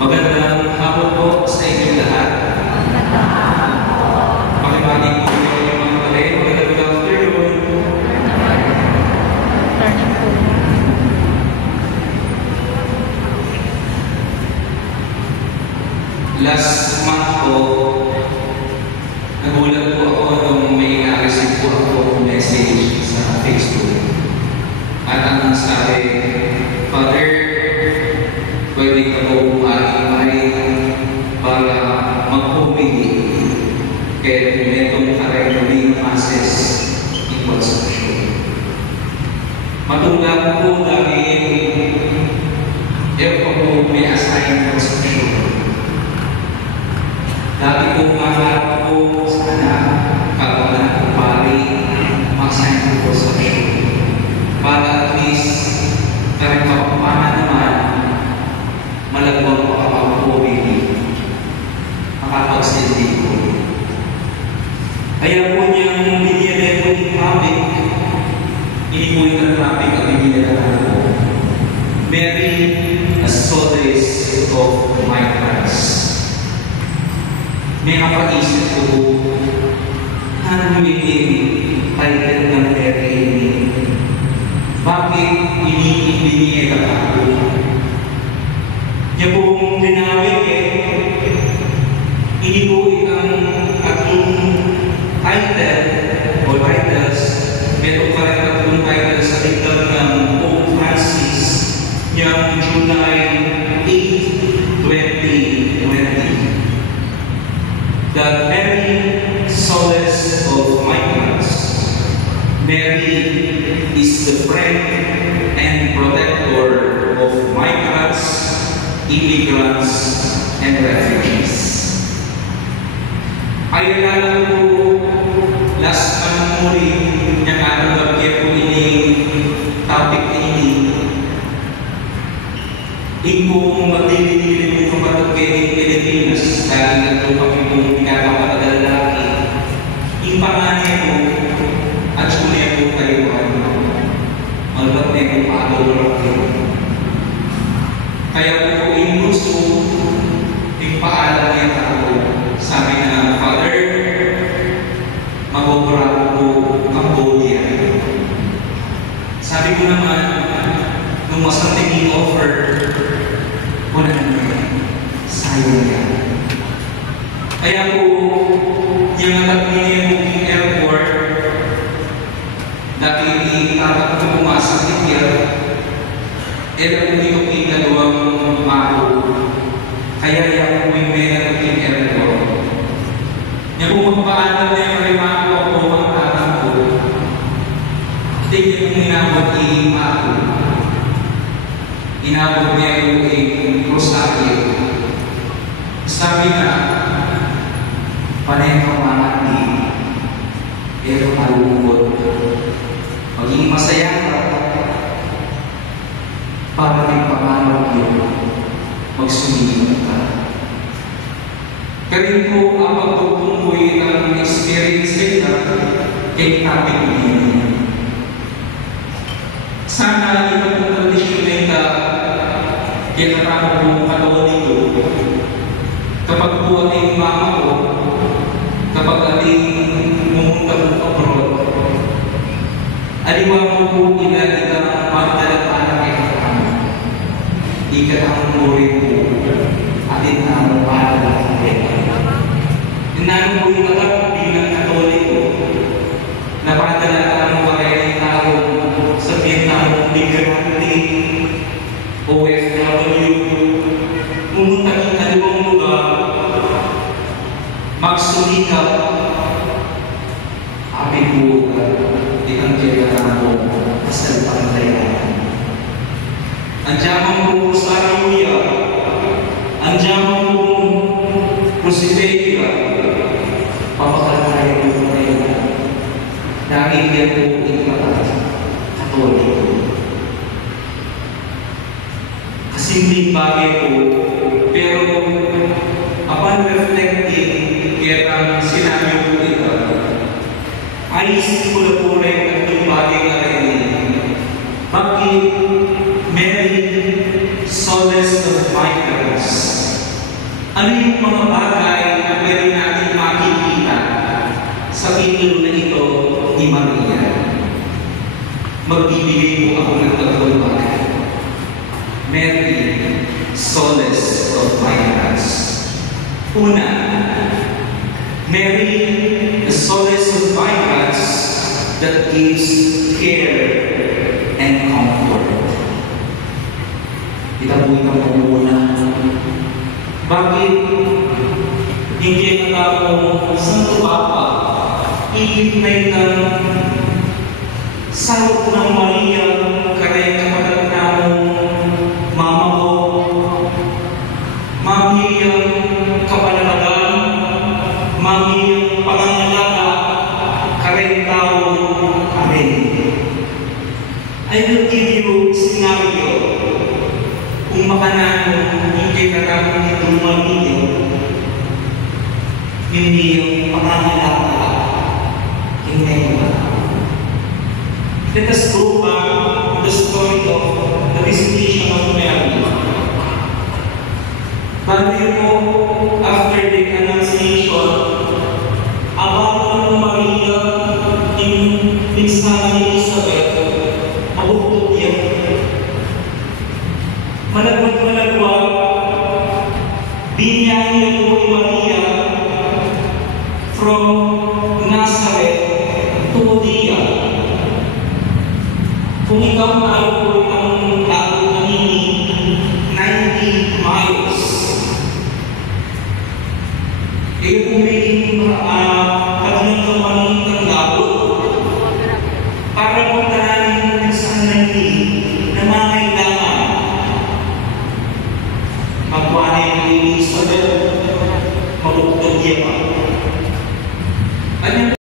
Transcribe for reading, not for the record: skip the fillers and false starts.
Magandang hapon po sa inyo lahat. Pakibali po kayo ng mga kali. Magandang good afternoon. Last month po, nagulat po ako nung may na-receive po ako message sa Facebook. At ang sabi, Father, pwede ka po umay para mag-pumili kaya metong curriculum classes in construction. Matulad po dahil po may assign construction. Dati po maharap po sana kapag nakapari mag-assign po construction para at least kahit kapapana naman malagwag po ang pumili makapagsilbi ko. Kaya po niyang binigyan po yung traffic, hindi po yung traffic ang binigyan na po. Mary, a solace of my Christ. May kapaisip ko po, ano yung title ng Mary? Bakit binigyan na po? Niya pong dinawit hindi po itang tatlong title o titles, meron pa rin tatlong titles sa tignan ng Pope Francis niyang July 8, 2020. The Mary Solace of Migrants. Mary is the friend and protector of migrants, immigrants, and refugees. Ayun po, last month muli, niyang atagagyan po ini topic ini. Ing po magdidilin po kapatagyan ng Pilipinas dahil nato kami pong pinapakatagal lalaki. Ing panganay po, at sunya po kayo malbat na po paadol kaya po yung gusto, yung paalam niya ako, sabi na, Father, mag-opera po Cambodia. Sabi ko naman, nung masanting offer, wala naman, sayang yan. Kaya po, yung natapin niya po yung airport, dahil itatak ko pumasok niya, po yung pinagawang mako. Kaya yan po yung meron ng airport. Niya po magpaalam na yung rimako ako ang tatang ko. Hindi niya po inabot yung mako. Inabot niya yung Rosario. Sabi na, panay kang mamati, pero malungkot. Maging masaya ka, para may pangarap yun, magsumilip ka. Kaya po ang pagtutumboy ng experience nila kay topic nila. Sana ito po tradisyon nila kinatama po katawan nito. Kapag po ating mama ko, kapag ating mumunta po abroad, aliwa po kita magdalataan ay katama. Ikat ang murin po, atin na ang pahalalang pera. Tinanong po yung katap bilang Katoliko, na padalataan mo kaya ng tao sa Vietnam, migrante, OFW, pumunta ng dalawang lugar, magsulikap, amin po, ang kailangan po, kasal pantayan. Andiyan po sa Aruya, andiyan po Crucifixia, papakalayan po kayo. Dahil yan po ipatat, Katoliko. Kasimling bagay po, pero upon reflecting, kaya ang sinabi po ito, ay isip ko na po rin ang itong bagay na rin. Bakit Mary, solace of migrants, Ano yung mga bagay na pwede natin makikita sa pinilo na ito ni Maria? Magbibigay po ako ng tatlong bagay. Mary, solace of my trust. Una, Mary, the solace of my trust that gives care and comfort. Itabuhin mo muna. Bakit hindi natapong Santo Papa higit na salot ng Maria kaya kapatid namong mama ko, mamiyang kapanalagan, mamiyang pangangalaga, kaya tao kami. I will give you scenario kung makanan hindi natapong itong mamilyo, hindi yung pangangalaga, hindi yung Let us go back to the story of the visitation of Mary. Bali mo, after the Annunciation, abang ng Maria, yung pinsana ni Elizabeth, mabuktot yan. Malagwag-malagwag, binyahin niya po ni Maria from Nazareth to Judea. Kung ikaw tayo po ang lago nanini, 90 miles. Kung may kagalang ng manitang lago, para po taranin sa 90 na mga kailangan. Magwanay ng Elizabeth, mabuktod niya pa.